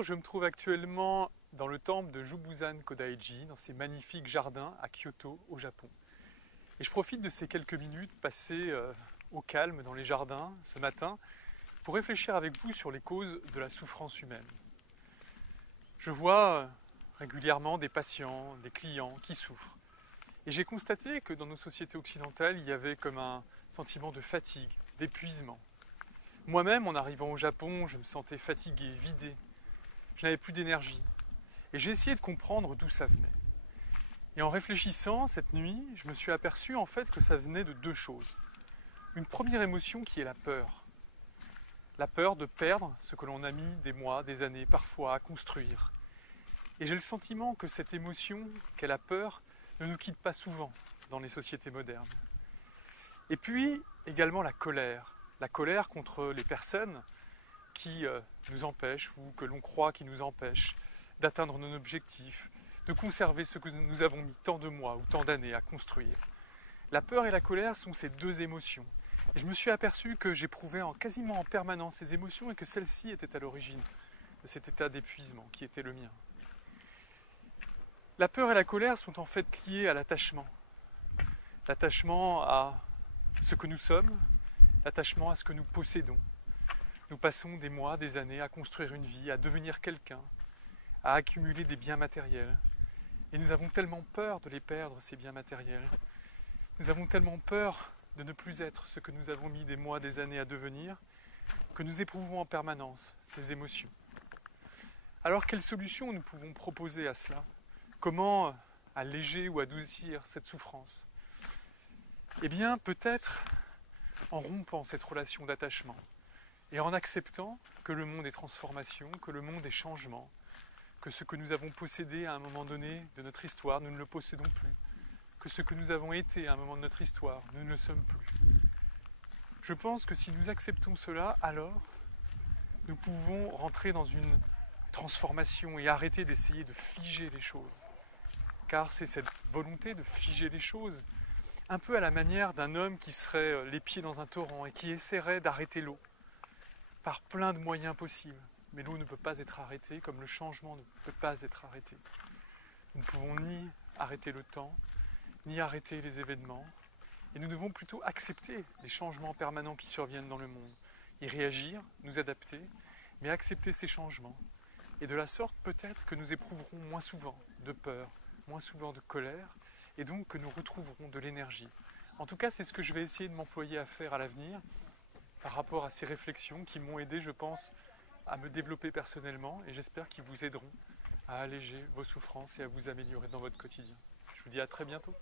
Bonjour, je me trouve actuellement dans le temple de Jubuzan Kodaiji, dans ces magnifiques jardins à Kyoto, au Japon. Et je profite de ces quelques minutes passées au calme dans les jardins ce matin pour réfléchir avec vous sur les causes de la souffrance humaine. Je vois régulièrement des patients, des clients qui souffrent. Et j'ai constaté que dans nos sociétés occidentales, il y avait comme un sentiment de fatigue, d'épuisement. Moi-même, en arrivant au Japon, je me sentais fatigué, vidé. Je n'avais plus d'énergie. Et j'ai essayé de comprendre d'où ça venait. Et en réfléchissant cette nuit, je me suis aperçu en fait que ça venait de deux choses. Une première émotion qui est la peur. La peur de perdre ce que l'on a mis des mois, des années, parfois à construire. Et j'ai le sentiment que cette émotion, qu'est la peur, ne nous quitte pas souvent dans les sociétés modernes. Et puis également la colère contre les personnes qui nous empêchent ou que l'on croit qui nous empêchent d'atteindre nos objectifs, de conserver ce que nous avons mis tant de mois ou tant d'années à construire. La peur et la colère sont ces deux émotions. Et je me suis aperçu que j'éprouvais quasiment en permanence ces émotions et que celles-ci étaient à l'origine de cet état d'épuisement qui était le mien. La peur et la colère sont en fait liées à l'attachement. L'attachement à ce que nous sommes, l'attachement à ce que nous possédons. Nous passons des mois, des années à construire une vie, à devenir quelqu'un, à accumuler des biens matériels. Et nous avons tellement peur de les perdre, ces biens matériels. Nous avons tellement peur de ne plus être ce que nous avons mis des mois, des années à devenir, que nous éprouvons en permanence ces émotions. Alors, quelle solution nous pouvons proposer à cela ? Comment alléger ou adoucir cette souffrance ? Eh bien, peut-être en rompant cette relation d'attachement et en acceptant que le monde est transformation, que le monde est changement, que ce que nous avons possédé à un moment donné de notre histoire, nous ne le possédons plus, que ce que nous avons été à un moment de notre histoire, nous ne le sommes plus. Je pense que si nous acceptons cela, alors nous pouvons rentrer dans une transformation et arrêter d'essayer de figer les choses. Car c'est cette volonté de figer les choses, un peu à la manière d'un homme qui serait les pieds dans un torrent et qui essaierait d'arrêter l'eau par plein de moyens possibles. Mais l'eau ne peut pas être arrêtée, comme le changement ne peut pas être arrêté. Nous ne pouvons ni arrêter le temps, ni arrêter les événements. Et nous devons plutôt accepter les changements permanents qui surviennent dans le monde. Y réagir, nous adapter, mais accepter ces changements. Et de la sorte, peut-être que nous éprouverons moins souvent de peur, moins souvent de colère, et donc que nous retrouverons de l'énergie. En tout cas, c'est ce que je vais essayer de m'employer à faire à l'avenir, par rapport à ces réflexions qui m'ont aidé, je pense, à me développer personnellement, et j'espère qu'ils vous aideront à alléger vos souffrances et à vous améliorer dans votre quotidien. Je vous dis à très bientôt.